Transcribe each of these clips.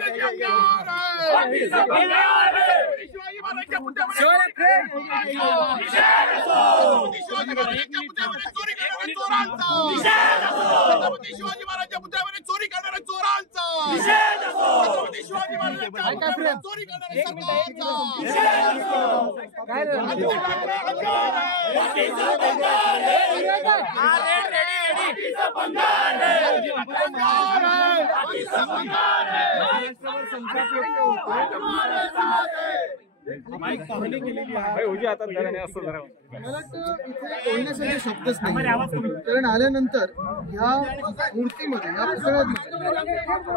शिवाजी महाराजांच्या पुतळ्यावर चोरी करणाऱ्या चोरांचा शिवाजी महाराजांच्या चोरी करणाऱ्या शब्दच नाही, कारण आल्यानंतर ह्या मूर्तीमध्ये या पुतळ्यात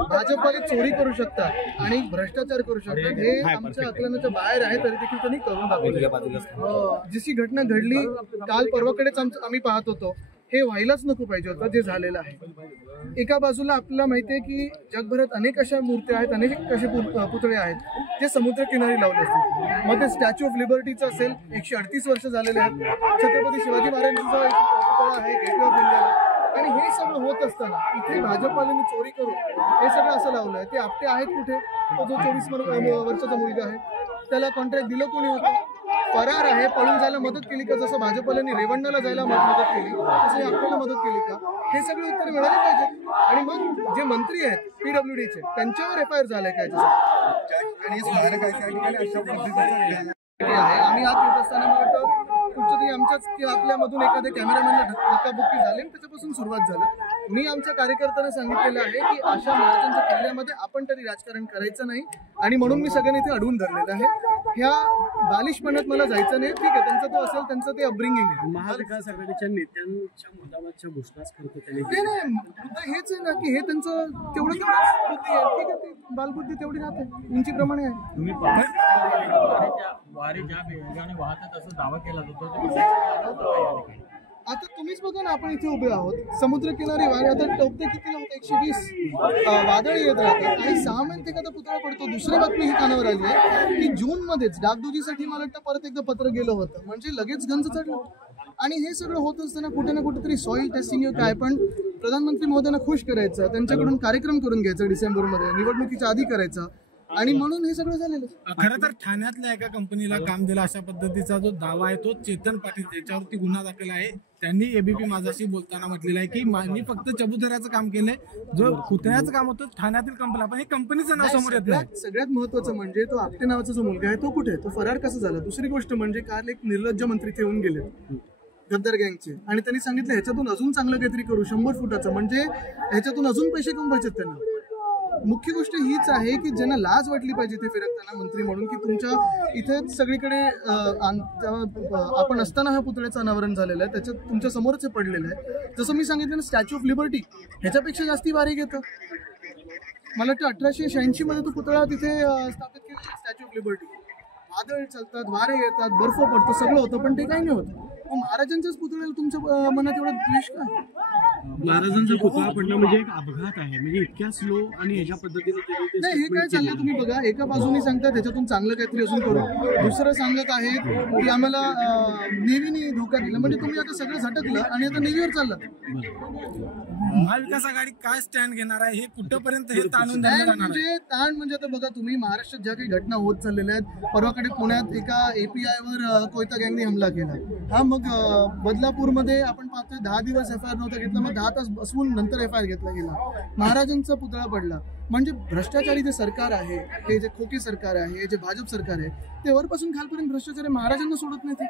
भाजपवाले चोरी करू शकतात आणि भ्रष्टाचार करू शकतात हे आमच्या आकलनाच्या बाहेर आहे, तरी देखील त्यांनी करून दाखवलं. जशी घटना घडली काल परवाकडेच आम्ही पाहत होतो, हे व्हायलाच नको पाहिजे होतं जे झालेलं आहे. एका बाजूला आपल्याला माहिती आहे की जगभरात अनेक अशा मूर्त्या आहेत, अनेक असे पुतळे आहेत जे समुद्रकिनारी लावले असतील. मग ते स्टॅच्यू ऑफ लिबर्टीचं असेल, 138 वर्ष झालेले आहेत. छत्रपती शिवाजी महाराजांचा एक पुतळा आहे गेटवे ऑफ इंडियाला. आणि हे सगळं होत असताना इथे भाजपवाल्यांनी चोरी करून हे सगळं असं लावलं आहे. ते आपटे आहेत कुठे? तो जो 24 वर्षाचा मुलगा आहे त्याला कॉन्ट्रॅक्ट दिलं कोणी होतं? फरार आहे, पळून जायला मदत केली का? जसं भाजपवाल्यांनी रेवण्णाला जायला मदत केली तसं आपल्याला मदत केली का? हे सगळे उत्तर मिळाले पाहिजेत. आणि मग जे मंत्री आहेत PWDचे त्यांच्यावर FIR झालाय काय? आणि स्मारक आहे आम्ही आत येत असताना मला वाटतं कुठच्या तरी आमच्याच की आपल्यामधून एखाद्या कॅमेरामॅनला धक्काबुक्की झाली आणि त्याच्यापासून सुरुवात झाली. मी आमच्या कार्यकर्त्यांना सांगितलेलं आहे की अशा महाराजांच्या किल्ल्यामध्ये आपण तरी राजकारण करायचं नाही आणि म्हणून मी सगळ्यांनी इथे अडवून धरलेलं आहे. ह्या बालिशपणात मला जायचं नाही. ठीक आहे, त्यांचा तो असेल, त्यांचं ते अपब्रिंगिंग आहे. महाविकास आघाडीच्या नेत्यांच्या मुद्दामाच्या घोषणाच करतो त्यांनी. नाही हेच आहे ना की हे त्यांचं तेवढं बुद्धी आहे. ठीक आहे, ती बालबुद्धी तेवढी राहते, उंचीप्रमाणे आहे. तुम्ही वारी ज्या वेगाने वाहतात असं दावा केला जातो. आता तुम्हीच बघा ना, आपण इथे उभे आहोत समुद्रकिनारी वारे. आता टोपते किती होते? 120 वादळ येत राहतात आणि 6 महिने एखादा पुतळा पडतो. दुसरी बातमी ही कानावर आली आहे की जूनमध्येच डागडुजीसाठी मला वाटतं परत एकदा पत्र गेलं होतं, म्हणजे लगेच गंज चढलं. आणि हे सगळं होत असताना कुठे ना कुठेतरी सॉइल टेस्टिंग काय पण प्रधानमंत्री महोदयांना खुश करायचं, त्यांच्याकडून कार्यक्रम करून घ्यायचा डिसेंबरमध्ये, निवडणुकीच्या आधी करायचा, आणि म्हणून हे सगळं झालेलं. खरं तर ठाण्यातल्या एका कंपनीला काम दिलं अशा पद्धतीचा जो दावा आहे तो चेतन पाटील त्याच्यावरती गुन्हा दाखल आहे. त्यांनी ABP माझाशी बोलताना म्हटलेलं आहे की मी फक्त चबुतऱ्याचं काम केलंय, जो पुतळ्याचं काम होतं ठाण्यातील कंपनी, पण हे कंपनीचं नाव समोर येत नाही. सगळ्यात महत्वाचं म्हणजे तो आपटे नावाचा जो मुलगा आहे तो कुठे, तो फरार कसा झाला? दुसरी गोष्ट म्हणजे काल एक निर्लज्ज मंत्री ते येऊन गेले गद्दार गँगचे, आणि त्यांनी सांगितलं ह्याच्यातून अजून चांगलं काहीतरी करू, 100 फुटाचं, म्हणजे ह्याच्यातून अजून पैसे कमवायचे त्यांना. मुख्य गोष्ट हीच आहे की ज्यांना लाज वाटली पाहिजे ते फिरकताना मंत्री म्हणून की तुमच्या इथे सगळीकडे आपण असताना हा पुतळ्याचं अनावरण झालेलं आहे, त्याच्यात तुमच्या समोरच पडलेलं आहे. जसं मी सांगितलं ना, स्टॅच्यू ऑफ लिबर्टी ह्याच्यापेक्षा जास्ती वारी घेतं. मला वाटतं 1886 मध्ये तो पुतळा तिथे स्थापित केला, स्टॅच्यू ऑफ लिबर्टी. वादळ चालतात, वारे येतात, बर्फ पडतो, सगळं होतं, पण ते काही नाही होतं. महाराजांच्याच पुतळ्याला तुमच्या मनात एवढा द्वेष काय? महाराजांचा पुतळा पडणं म्हणजे एक अपघात आहे, म्हणजे इतक्या स्लो आणि ह्याच्या पद्धतीने नाही. हे काय चाललं तुम्ही बघा, एका बाजूने सांगतात त्याच्यातून चांगलं काहीतरी अजून करू, दुसरं सांगत आहेत की आम्हाला नेव्हीने धोका दिला, म्हणजे तुम्ही आता सगळं झटकलं आणि आता नेव्हीवर चाललात. महाविकास आघाडी काय स्टँड घेणार आहे, हे कुठपर्यंत हे ताणून म्हणजे ताण म्हणजे आता बघा तुम्ही, महाराष्ट्रात ज्या काही घटना होत चाललेल्या आहेत, परवाकडे पुण्यात एका APIवर कोयता गँगने हमला केला. हा, मग बदलापूरमध्ये आपण पाहतोय 10 दिवस FIR नव्हता घेतला, मग 10 तास बसवून नंतर FIR घेतला गेला. महाराजांचा पुतळा पडला. म्हणजे भ्रष्टाचारी जे सरकार आहे, हे जे खोके सरकार आहे, जे भाजप सरकार आहे, ते वरपासून खालपर्यंत भ्रष्टाचारी महाराजांना सोडत नाही ते.